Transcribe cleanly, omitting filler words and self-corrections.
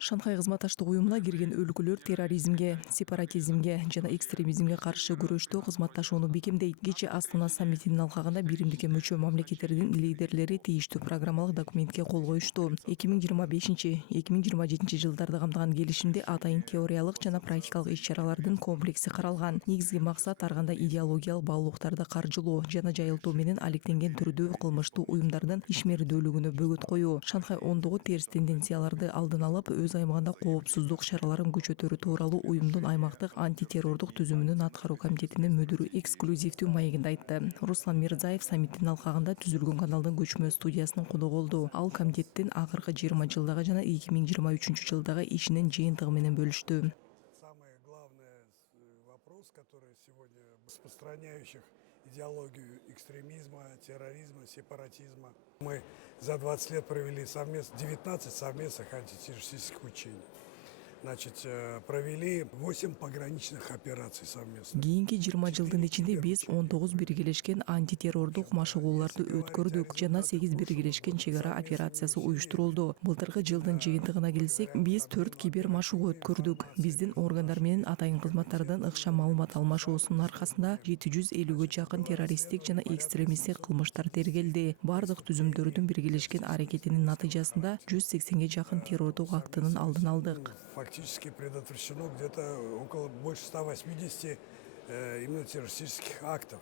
Шанхай кызматташтык уюмуна кирген өлкөлөр терроризмге, сепаратизмге жана экстремизмге каршы күрөштө кызматташууну бекемдейт. Кечээ Астана саммитинин алкагында биримдикке мүчө мамлекеттердин лидерлери тийиштүү программалык документке кол коюшту. 2025-2027 жылдарды камтыган келишимде атайын теориялык жана практикалык иш-чаралардын комплекси каралган. Негизги максат ар кандай идеологиялык баалуулуктарды каржылоо жана жайылтуу менен алектенген түрдө кылмыштуу уюмдардын ишмердүүлүгүнө бөгөт коюу. Шанхай ондогу терс тенденцияларды алдын алып, өз аймагында коопсуздук чараларын күчөтөрү тууралуу уюмдун аймактык антитеррордук түзүмүнүн аткаруу комитетинин мүдүрү эксклюзивдүү маегинде айтты. Руслан Мирзаев саммиттин алкагында түзүлгөн каналдын көчмө студиясынын коногу болду. Ал комитеттин акыркы 20 жылдагы жана 2023 жылдагы ишинин жыйынтыгы менен бөлүштү. Вопрос, который сегодня распространяющих идеологию экстремизма, терроризма, сепаратизма. Мы за 20 лет провели 19 совместных антитеррористических учений. Значит, провели 8 пограничных операций совместно. Кийинки 20 жылдын ичинде биз 19 биргелешкен антитеррордук машыгууларды өткөрдүк жана 8 биргелешкен чек-ара операциясы уюштурулду. Былтыркы жылдын жыйынтыгына келсек, биз 4 кибер машыгуу өткөрдүк. Биздин органдар менен атайын кызматтардын ыкчам маалымат алмашуусунун аркасында 750-гө жакын террористтик жана экстремисттик кылмыштар тергелди. Бардык түзүмдөрдүн биргелешкен аракетинин натыйжасында 180-ге жакын террордук актынын алдын алдык. Фактически предотвращено где-то около больше 180 именно террористических актов.